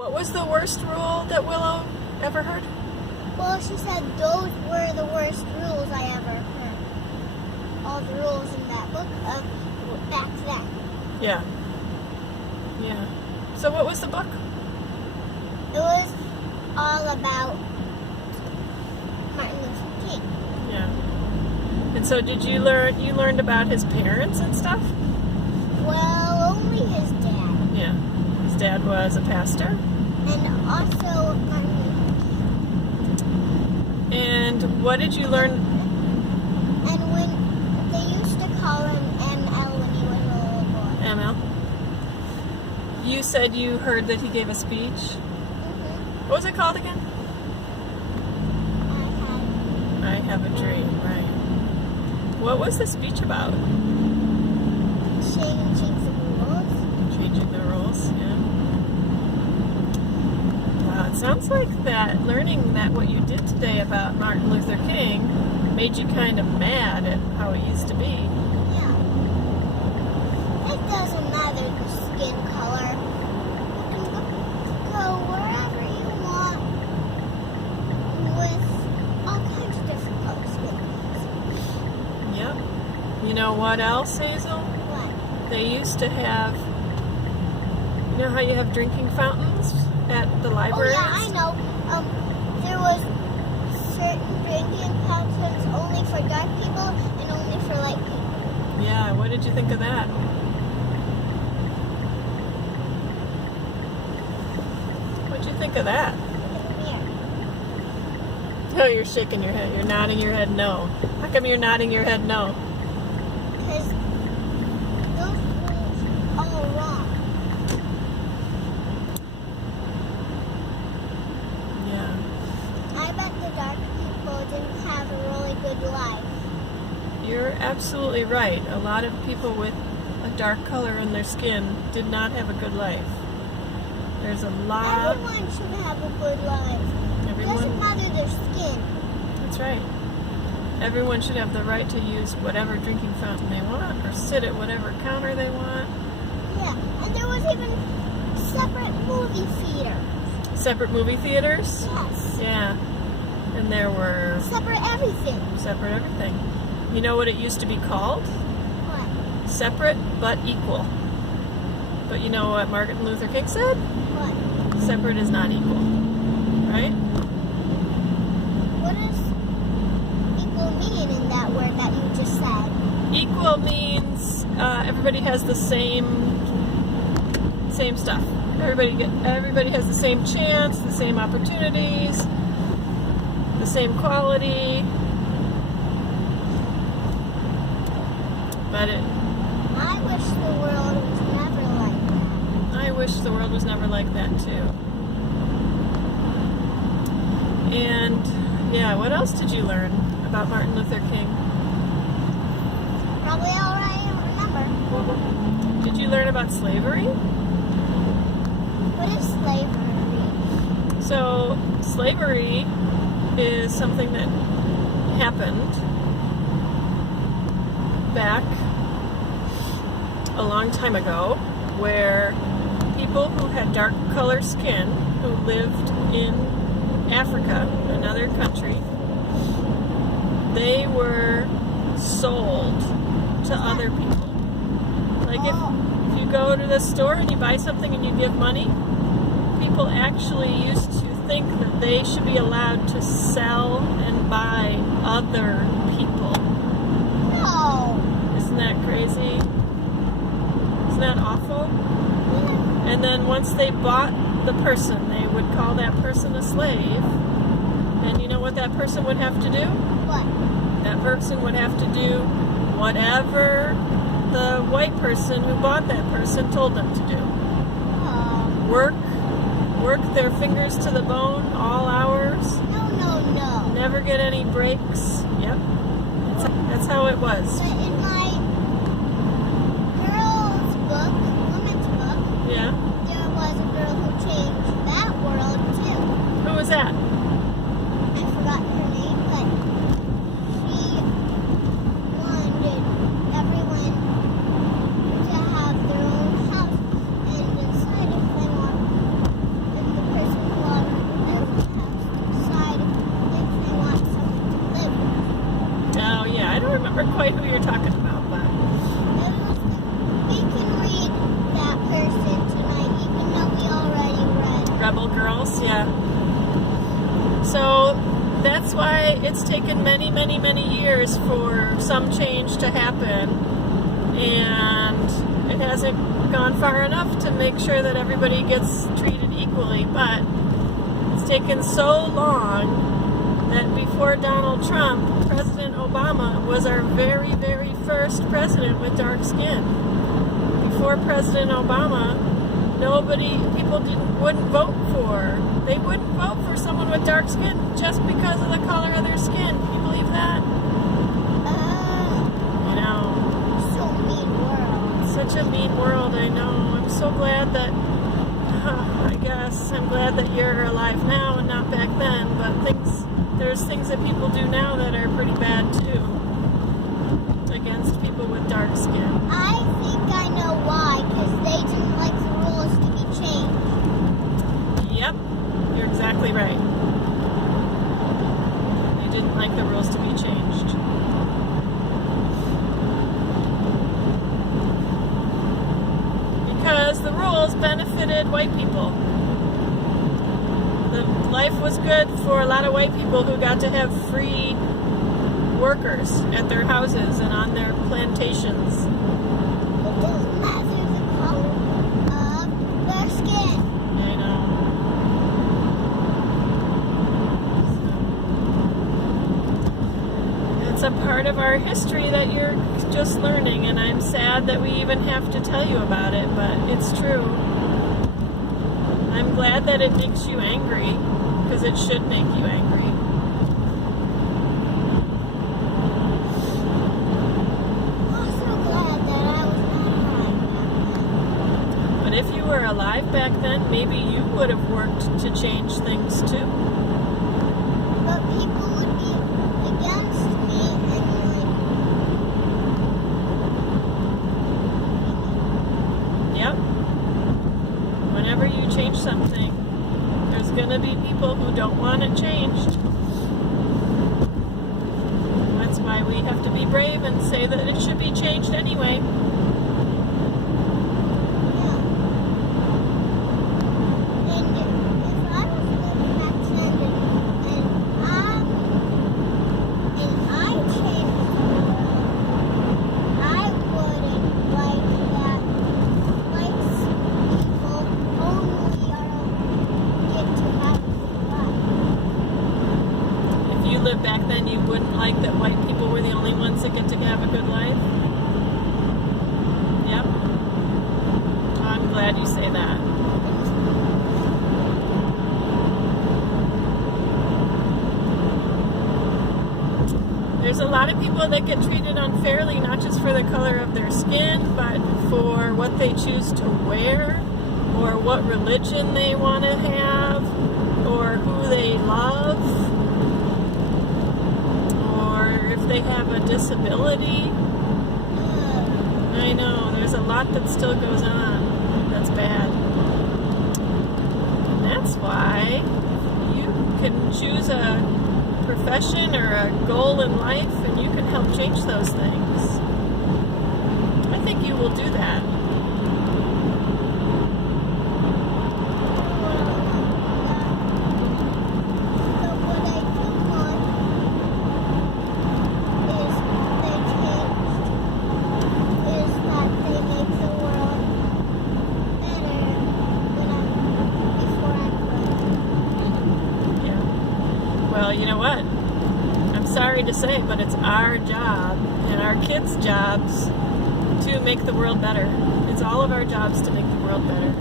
What was the worst rule that Willow ever heard? Well, she said those were the worst rules I ever heard. All the rules in that book of back then. Yeah. Yeah. So what was the book? It was all about Martin Luther King. Yeah. And so did you learned about his parents and stuff? Well, only his dad. Yeah. His dad was a pastor? And also Martin Luther King. And what did you learn? And when they used to call him ML when he was a little boy. ML? You said you heard that he gave a speech? Mm-hmm. What was it called again? I Have a Dream, right. What was the speech about? Changing the rules. Changing the rules, yeah. Wow, it sounds like that learning that what you did today about Martin Luther King made you kind of mad at how it used to be. Yeah. It doesn't matter the skin color. You can go wherever you want with all kinds of different color skin colors. Yep. You know what else, Hazel? What? They used to have, you know how you have drinking fountains at the libraries? Oh yeah, I know. There was certain drinking fountains only for dark people and only for light people. Yeah, what did you think of that? What'd you think of that? Come here. Oh, you're shaking your head. You're nodding your head no. How come you're nodding your head no? Because those rules are all wrong. Yeah. I bet the dark people didn't have a really good life. You're absolutely right. A lot of people with a dark color in their skin did not have a good life. There's a lot. Everyone should have a good life. It doesn't Everyone. matter their skin. That's right. Everyone should have the right to use whatever drinking fountain they want or sit at whatever counter they want. Yeah, and there was even separate movie theaters. Separate movie theaters? Yes. Yeah. And there were Separate everything. separate everything. You know what it used to be called? What? Separate but equal. But you know what Martin Luther King said? What? Separate is not equal. Right? What does equal mean in that word that you just said? Equal means everybody has the same stuff. Everybody has the same chance, the same opportunities, the same quality. But I wish the world was never like that. I wish the world was never like that too. And yeah, what else did you learn about Martin Luther King? Probably all I remember. Did you learn about slavery? What is slavery? So, slavery is something that happened back a long time ago where people who had dark colored skin who lived in Africa, another country, they were sold to other people. Like if you go to the store and you buy something and you give money, people actually used to think that they should be allowed to sell and buy other people. No. Isn't that crazy? Isn't that awful? And then once they bought the person, they would call that person a slave. And you know what that person would have to do? What? That person would have to do whatever the white person who bought that person told them to do. Work their fingers to the bone all hours. No. Never get any breaks. Yep. That's how it was. But in my girl's book, woman's book, Yeah. there was a girl who changed that world too. Who was that? I forgot her name, but she wanted everyone to have their own house, and inside of them, in remember quite who you're talking about, but We can read that person tonight, even though we already read. Rebel Girls, yeah. So that's why it's taken many, many, many years for some change to happen, and it hasn't gone far enough to make sure that everybody gets treated equally, but it's taken so long that before Donald Trump, President Obama was our very, very first president with dark skin. Before President Obama, wouldn't vote for. They wouldn't vote for someone with dark skin just because of the color of their skin. Can you believe that? You know. So mean world. Such a mean world, I know. I'm so glad that, I'm glad that you're alive now and not back then, but there's things that people do now that are pretty bad too, against people with dark skin. I think I know why, because they didn't like the rules to be changed. Yep, you're exactly right. They didn't like the rules to be changed. Because the rules benefited white people. The life was good for a lot of white people who got to have free workers at their houses and on their plantations. It doesn't matter the color of their skin. I know. It's a part of our history that you're just learning, and I'm sad that we even have to tell you about it, but it's true. I'm glad that it makes you angry, because it should make you angry. I'm also glad that I was not alive back then. But if you were alive back then, maybe you would have worked to change things too. But people would be against me and Yep. Whenever you change something, there's going to be people who don't want it changed. That's why we have to be brave and say that it should be changed anyway. Back then you wouldn't like that white people were the only ones that get to have a good life? Yep. Oh, I'm glad you say that. There's a lot of people that get treated unfairly, not just for the color of their skin, but for what they choose to wear, or what religion they want to have, or who they love, they have a disability. I know, there's a lot that still goes on that's bad. And that's why you can choose a profession or a goal in life and you can help change those things. I think you will do that. Well, you know what? I'm sorry to say, but it's our job and our kids' jobs to make the world better. It's all of our jobs to make the world better.